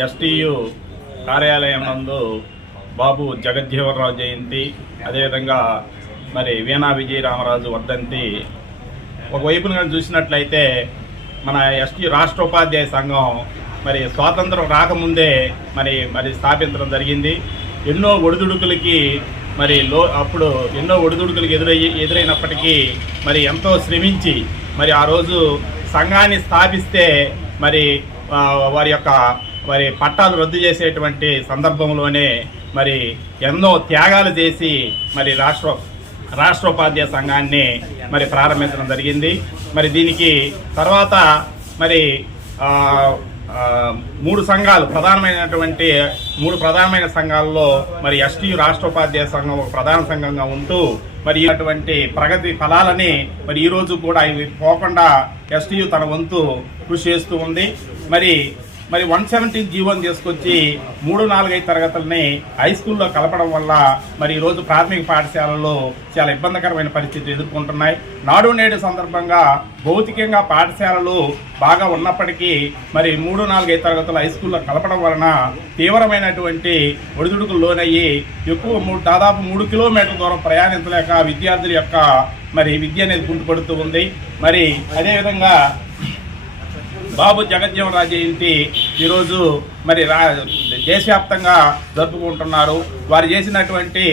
STU కార్యాలయం నందు బాబు జగజ్జీవనరావు జయంతి అదేవిధంగా మరి వీణా విజయరామరాజు వర్ధంతి. ఒకవైపున కానీ చూసినట్లయితే మన ఎస్టీ రాష్ట్ర ఉపాధ్యాయ సంఘం మరి స్వాతంత్రం రాకముందే మరి మరి స్థాపించడం జరిగింది. ఎన్నో ఒడిదుడుకులకి మరి లో అప్పుడు ఎన్నో ఒడిదుడుకులకు ఎదురయ్యి ఎదురైనప్పటికీ మరి ఎంతో శ్రమించి మరి ఆ రోజు సంఘాన్ని స్థాపిస్తే మరి వారి యొక్క మరి పట్టాలు రద్దు చేసేటువంటి సందర్భంలోనే మరి ఎన్నో త్యాగాలు చేసి మరి రాష్ట్ర రాష్ట్రోపాధ్యాయ సంఘాన్ని మరి ప్రారంభించడం జరిగింది. మరి దీనికి తర్వాత మరి మూడు సంఘాలు ప్రధానమైనటువంటి మూడు ప్రధానమైన సంఘాల్లో మరి ఎస్టీయు రాష్ట్రోపాధ్యాయ సంఘం ఒక ప్రధాన సంఘంగా ఉంటూ మరి అటువంటి ప్రగతి ఫలాలని మరి ఈరోజు కూడా ఇవి పోకుండా ఎస్టీయు తన వంతు కృషి చేస్తూ ఉంది. మరి మరి వన్ సెవెంటీన్ జీవోని తీసుకొచ్చి మూడు నాలుగైదు తరగతులని హై స్కూల్లో కలపడం వల్ల మరి ఈరోజు ప్రాథమిక పాఠశాలల్లో చాలా ఇబ్బందికరమైన పరిస్థితులు ఎదుర్కొంటున్నాయి. నాడు నేడు సందర్భంగా భౌతికంగా పాఠశాలలు బాగా ఉన్నప్పటికీ మరి మూడు నాలుగైదు తరగతులు హై స్కూల్లో కలపడం వలన తీవ్రమైనటువంటి ఒడిదుడుకులు లోనయ్యి ఎక్కువ మూడు దాదాపు మూడు కిలోమీటర్ల దూరం ప్రయాణించలేక విద్యార్థుల యొక్క మరి విద్య అనేది గుంటుపడుతూ ఉంది. మరి అదేవిధంగా బాబు జగజ్జీవనరావు జయంతి ఈరోజు మరి రా దేశవ్యాప్తంగా జరుపుకుంటున్నారు. వారు చేసినటువంటి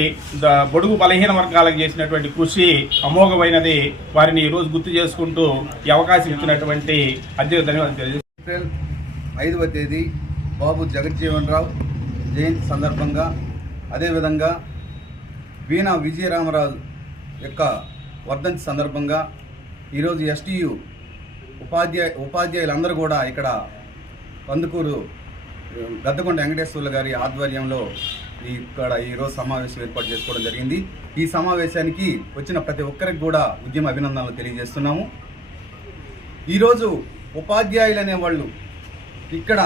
బొడుగు బలహీన వర్గాలకు చేసినటువంటి కృషి అమోఘమైనది. వారిని ఈరోజు గుర్తు చేసుకుంటూ ఈ అవకాశం ఇచ్చినటువంటి అధ్యక్ష ధన్యవాదాలు ఏప్రిల్ ఐదవ తేదీ బాబు జగజ్జీవన్ రావు జయంతి సందర్భంగా అదేవిధంగా వీణా విజయరామరాజు యొక్క వర్ధంతి సందర్భంగా ఈరోజు ఎస్టీయు ఉపాధ్యాయ ఉపాధ్యాయులందరూ కూడా ఇక్కడ కందుకూరు గద్దకొండ వెంకటేశ్వర్లు గారి ఆధ్వర్యంలో ఈ ఇక్కడ ఈరోజు సమావేశం ఏర్పాటు చేసుకోవడం జరిగింది. ఈ సమావేశానికి వచ్చిన ప్రతి ఒక్కరికి కూడా ఉద్యమ అభినందనలు తెలియజేస్తున్నాము. ఈరోజు ఉపాధ్యాయులు అనేవాళ్ళు ఇక్కడ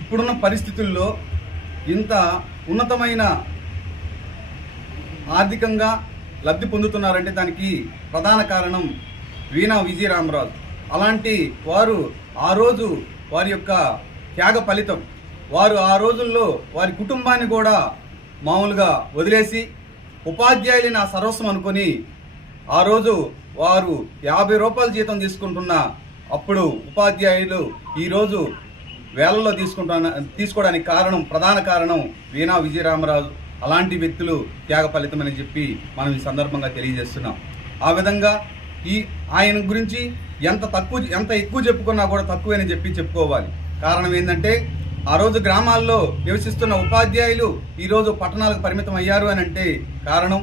ఇప్పుడున్న పరిస్థితుల్లో ఇంత ఉన్నతమైన ఆర్థికంగా లబ్ధి పొందుతున్నారంటే దానికి ప్రధాన కారణం వీణా విజయరామరాజు. అలాంటి వారు ఆ రోజు వారి యొక్క త్యాగ ఫలితం. వారు ఆ రోజుల్లో వారి కుటుంబాన్ని కూడా మామూలుగా వదిలేసి ఉపాధ్యాయులు నా సర్వస్వం అనుకొని ఆ రోజు వారు యాభై రూపాయల జీతం తీసుకుంటున్న అప్పుడు ఉపాధ్యాయులు ఈరోజు వేలల్లో తీసుకుంటున్న తీసుకోవడానికి కారణం ప్రధాన కారణం వీణా విజయరామరాజు. అలాంటి వ్యక్తులు త్యాగ ఫలితమని చెప్పి మనం ఈ సందర్భంగా తెలియజేస్తున్నాం. ఆ విధంగా ఈ ఆయన గురించి ఎంత తక్కువ ఎంత ఎక్కువ చెప్పుకున్నా కూడా తక్కువని చెప్పి చెప్పుకోవాలి. కారణం ఏంటంటే ఆ రోజు గ్రామాల్లో నివసిస్తున్న ఉపాధ్యాయులు ఈరోజు పట్టణాలకు పరిమితం అయ్యారు అని అంటే కారణం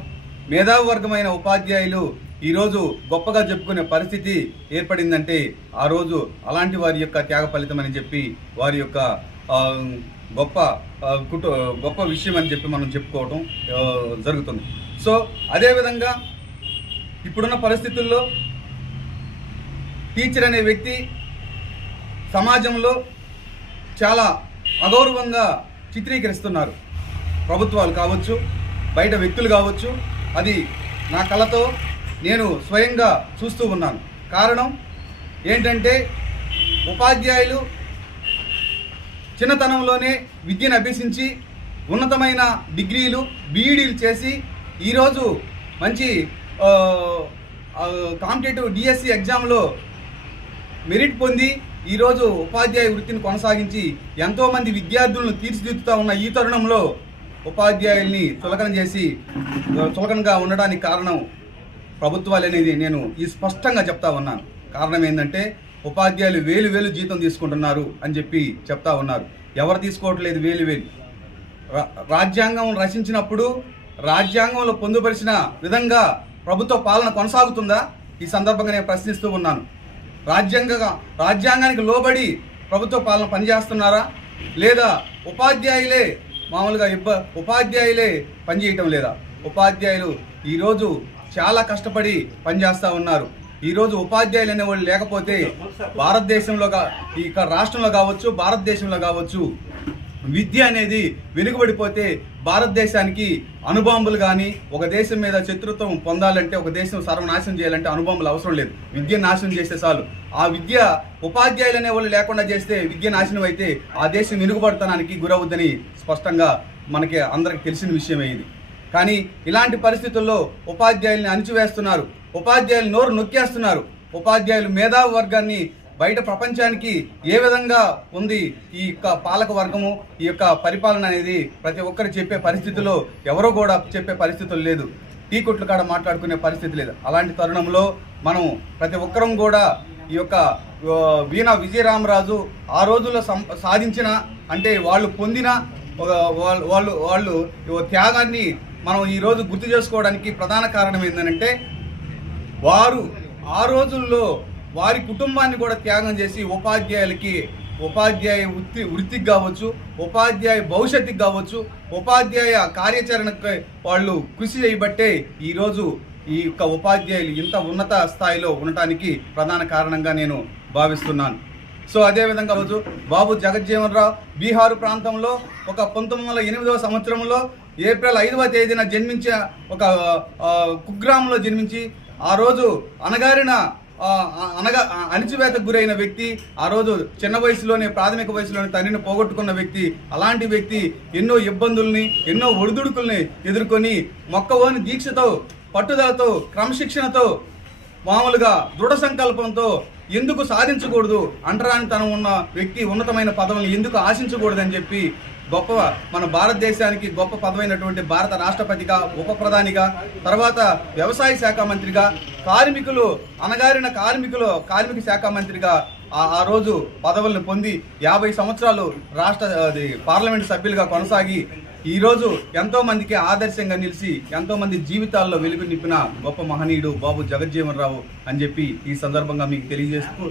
మేధావి వర్గమైన ఉపాధ్యాయులు ఈరోజు గొప్పగా చెప్పుకునే పరిస్థితి ఏర్పడిందంటే ఆ రోజు అలాంటి వారి యొక్క త్యాగ ఫలితం అని చెప్పి వారి యొక్క గొప్ప కుటు గొప్ప విషయం అని చెప్పి మనం చెప్పుకోవటం జరుగుతుంది. సో అదేవిధంగా ఇప్పుడున్న పరిస్థితుల్లో టీచర్ అనే వ్యక్తి సమాజంలో చాలా అగౌరవంగా చిత్రీకరిస్తున్నారు. ప్రభుత్వాలు కావచ్చు బయట వ్యక్తులు కావచ్చు అది నా కళతో నేను స్వయంగా చూస్తూ ఉన్నాను. కారణం ఏంటంటే ఉపాధ్యాయులు చిన్నతనంలోనే విద్యను అభ్యసించి ఉన్నతమైన డిగ్రీలు బీఈడీలు చేసి ఈరోజు మంచి కాంపిటేటివ్ డిఎస్సి ఎగ్జామ్లో మెరిట్ పొంది ఈరోజు ఉపాధ్యాయ వృత్తిని కొనసాగించి ఎంతోమంది విద్యార్థులను తీర్చిదిద్దుతూ ఉన్న ఈ తరుణంలో ఉపాధ్యాయుల్ని చులకన చేసి చులకనగా ఉండడానికి కారణం ప్రభుత్వాలు అనేది నేను ఈ స్పష్టంగా చెప్తా ఉన్నాను. కారణం ఏంటంటే ఉపాధ్యాయులు వేలు వేలు జీతం తీసుకుంటున్నారు అని చెప్పి చెప్తా ఉన్నారు. ఎవరు తీసుకోవట్లేదు వేలు వేలు? రాజ్యాంగం రచించినప్పుడు రాజ్యాంగంలో పొందుపరిచిన విధంగా ప్రభుత్వ పాలన కొనసాగుతుందా? ఈ సందర్భంగా నేను ప్రశ్నిస్తూ ఉన్నాను. రాజ్యాంగ రాజ్యాంగానికి లోబడి ప్రభుత్వ పాలన పనిచేస్తున్నారా? లేదా ఉపాధ్యాయులే మామూలుగా ఇబ్బ ఉపాధ్యాయులే పనిచేయటం లేదా? ఉపాధ్యాయులు ఈరోజు చాలా కష్టపడి పనిచేస్తూ ఉన్నారు. ఈరోజు ఉపాధ్యాయులు అనేవాళ్ళు లేకపోతే భారతదేశంలో ఈ రాష్ట్రంలో కావచ్చు భారతదేశంలో కావచ్చు విద్య అనేది వెనుకబడిపోతే భారతదేశానికి అనుబాంబులు కానీ ఒక దేశం మీద శత్రుత్వం పొందాలంటే ఒక దేశం సర్వనాశనం చేయాలంటే అనుబాంబులు అవసరం లేదు. విద్య నాశనం చేస్తే చాలు. ఆ విద్య ఉపాధ్యాయులు అనే వాళ్ళు లేకుండా చేస్తే విద్య నాశనం అయితే ఆ దేశం వెనుకబడతనానికి గురవుద్దని స్పష్టంగా మనకి అందరికి తెలిసిన విషయమే ఇది. కానీ ఇలాంటి పరిస్థితుల్లో ఉపాధ్యాయుల్ని అణిచివేస్తున్నారు. ఉపాధ్యాయులు నోరు నొక్కేస్తున్నారు. ఉపాధ్యాయులు మేధావి వర్గాన్ని బయట ప్రపంచానికి ఏ విధంగా ఉంది ఈ యొక్క పాలక వర్గము ఈ యొక్క పరిపాలన అనేది ప్రతి ఒక్కరు చెప్పే పరిస్థితిలో ఎవరో కూడా చెప్పే పరిస్థితులు లేదు. టీ కొట్లు కాడ మాట్లాడుకునే పరిస్థితి లేదు. అలాంటి తరుణంలో మనం ప్రతి ఒక్కరం కూడా ఈ యొక్క వీణా వీణ విజయరామరాజు ఆ రోజుల్లో సం- సాధించిన అంటే వాళ్ళు పొందిన వాళ్ళు వాళ్ళు త్యాగాన్ని మనం ఈరోజు గుర్తు చేసుకోవడానికి ప్రధాన కారణం ఏంటంటే వారు ఆ రోజుల్లో వారి కుటుంబాన్ని కూడా త్యాగం చేసి ఉపాధ్యాయులకి ఉపాధ్యాయ వృత్తి వృత్తికి కావచ్చు ఉపాధ్యాయ భవిష్యత్తుకి కావచ్చు ఉపాధ్యాయ కార్యాచరణకు వాళ్ళు కృషి చేయబట్టే ఈరోజు ఈ యొక్క ఉపాధ్యాయులు ఇంత ఉన్నత స్థాయిలో ఉండటానికి ప్రధాన కారణంగా నేను భావిస్తున్నాను. సో అదేవిధంగా కావచ్చు బాబు జగజ్జీవన్ రావు బీహారు ప్రాంతంలో ఒక పంతొమ్మిది వందల ఎనిమిదవ సంవత్సరంలో ఏప్రిల్ ఐదవ తేదీన జన్మించే ఒక కుగ్రామంలో జన్మించి ఆ రోజు అనగారిన అనగా అణిచివేతకు గురైన వ్యక్తి ఆ రోజు చిన్న వయసులోనే ప్రాథమిక వయసులోనే తండ్రిని పోగొట్టుకున్న వ్యక్తి అలాంటి వ్యక్తి ఎన్నో ఇబ్బందుల్ని ఎన్నో ఒడిదుడుకుల్ని ఎదుర్కొని మొక్కవోని దీక్షతో పట్టుదలతో క్రమశిక్షణతో మామూలుగా దృఢ సంకల్పంతో ఎందుకు సాధించకూడదు అంటరాని తన ఉన్న వ్యక్తి ఉన్నతమైన పదవులను ఎందుకు ఆశించకూడదని చెప్పి గొప్ప మన భారతదేశానికి గొప్ప పదవైనటువంటి భారత రాష్ట్రపతిగా ఉప ప్రధానిగా తర్వాత వ్యవసాయ శాఖ మంత్రిగా కార్మికులు అనగారిన కార్మికులు కార్మిక శాఖ మంత్రిగా ఆ- ఆ రోజు పదవులను పొంది యాభై సంవత్సరాలు రాష్ట్ర అది పార్లమెంట్ సభ్యులుగా కొనసాగి ఈరోజు ఎంతోమందికి ఎంతో మందికి ఆదర్శంగా నిలిచి ఎంతో మంది జీవితాల్లో వెలుగు నింపిన గొప్ప మహనీయుడు బాబు జగజ్జీవన్ రావు అని చెప్పి ఈ సందర్భంగా మీకు తెలియజేస్తూ